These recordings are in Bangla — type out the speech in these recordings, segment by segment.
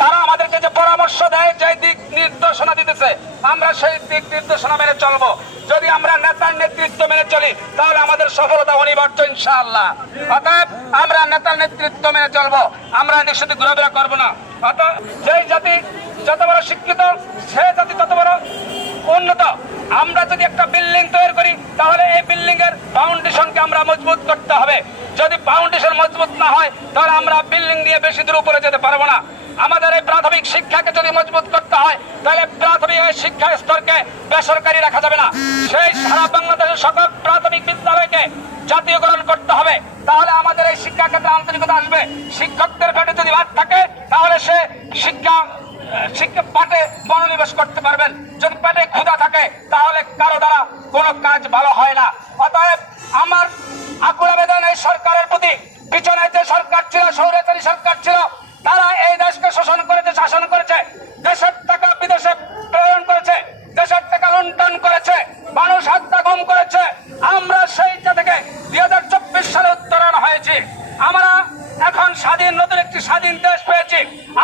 তারা আমাদেরকে যে পরামর্শ দেয় যে দিক নির্দেশনা দিতেছে, আমরা সেই দিক নির্দেশনা মেনে চলবো। যদি আমরা নেতার নেতৃত্ব মেনে চলি, তাহলে আমাদের সফলতা অনিবার্য ইনশাআল্লাহ। অতএব আমরা নেতার নেতৃত্ব মেনে চলবো, আমরা নিঃসন্দেহে ঘোরাফেরা করব না। অতএব যেই জাতি যত বড় শিক্ষিত, সে জাতি তত বড় উন্নত। আমরা যদি একটা বিল্ডিং তৈরি করি, তাহলে এই বিল্ডিং এর ফাউন্ডেশনকে আমরা মজবুত করতে হবে। যদি ফাউন্ডেশন মজবুত না হয়, তাহলে আমরা বিল্ডিং নিয়ে বেশি দূর উপরে যেতে পারব না। আমাদের এই প্রাথমিক শিক্ষাকে যদি মজবুত করতে হয়, তাহলে প্রাথমিক শিক্ষা স্তরকে বেসরকারি রাখা যাবে না। সেই সারা বাংলাদেশের সকল প্রাথমিক বিদ্যালয়কে জাতীয়করণ করতে হবে। তাহলে আমাদের এই শিক্ষা ক্ষেত্রে আন্তরিকতা আসবে। শিক্ষকদের পেটে যদি ভাত থাকে, তাহলে সে শিক্ষা শিক্ষা পাটে মনোনিবেশ করতে পারবেন। যদি পেটে ক্ষুধা থাকে, তাহলে কারও দ্বারা কোনো কাজ ভালো হয় না। অতএব আমার আকুল আবেদন, এই সরকারের প্রতি। পিছনে যে সরকার ছিল সৌরাচারী সরকার ছিল তারা এই দেশকে শোষণ করেছে, শাসন করেছে, দেশের টাকা বিদেশে প্রেরণ করেছে, দেশের টাকা লুণ্ঠন করেছে, মানুষ হত্যা গুম করেছে। আমরা সেইটা থেকে দুই হাজার চব্বিশ সালে উত্তরণ হয়েছি। আমরা এখন স্বাধীন, নতুন একটি স্বাধীন দেশ পেয়েছি।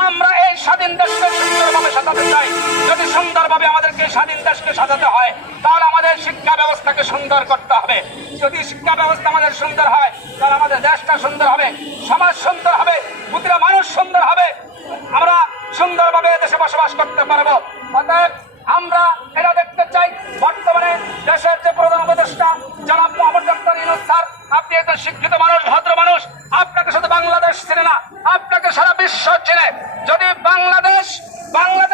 আমরা এই স্বাধীন দেশকে সুন্দরভাবে সাজাতে চাই। যদি সুন্দরভাবে আমাদেরকে স্বাধীন দেশকে সাজাতে হয়, তাহলে আমাদের শিক্ষা ব্যবস্থাকে সুন্দর করতে হবে। যদি শিক্ষা ব্যবস্থা আমাদের সুন্দর হয়, তাহলে আমাদের দেশটা সুন্দর হবে, সমাজ সুন্দর হবে প্রতিটা মানুষ সুন্দর হবে। আমরা সুন্দরভাবে দেশে বসবাস করতে পারব। অতএব আমরা এটা দেখতে চাই, বর্তমানে দেশের যে প্রধান উপদেষ্টা, জনাব মোহাম্মদ স্যার, আপনি একজন শিক্ষিত মানুষ, ভদ্র মানুষ, আপনাকে শুধু বাংলাদেশ চেনে না, আপনাকে সারা বিশ্ব চেনে। যদি বাংলাদেশ বাংলাদেশে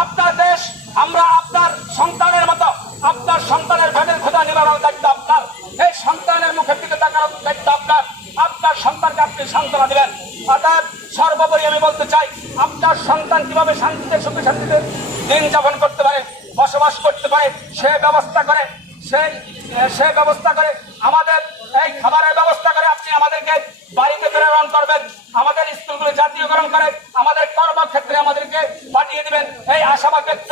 আপনার দেশ, আমরা আপনার সন্তানের মতো, আপনার সন্তানের পেটের ক্ষুদা নিবারণের দায়িত্ব আপনার। এই সন্তানের মুখের দিকে তাকানোর দায়িত্ব আপনার। আপনার সন্তানকে আপনি সান্ত্বনা দেবেন। অর্থাৎ সর্বোপরি আমি বলতে চাই, আপনার সন্তান কীভাবে শান্তিতে, সুখে শান্তিতে দিন যাপন করতে পারে, বসবাস করতে পারে, সে ব্যবস্থা করে, সেই, সে ব্যবস্থা করে, আমাদের এই খাবারের ব্যবস্থা করে, আপনি আমাদেরকে বাড়িতে প্রেরণ করবেন, আমাদের স্কুলগুলো জাতীয়করণ করে আমাদেরকে এই আশাবাদ ব্যক্ত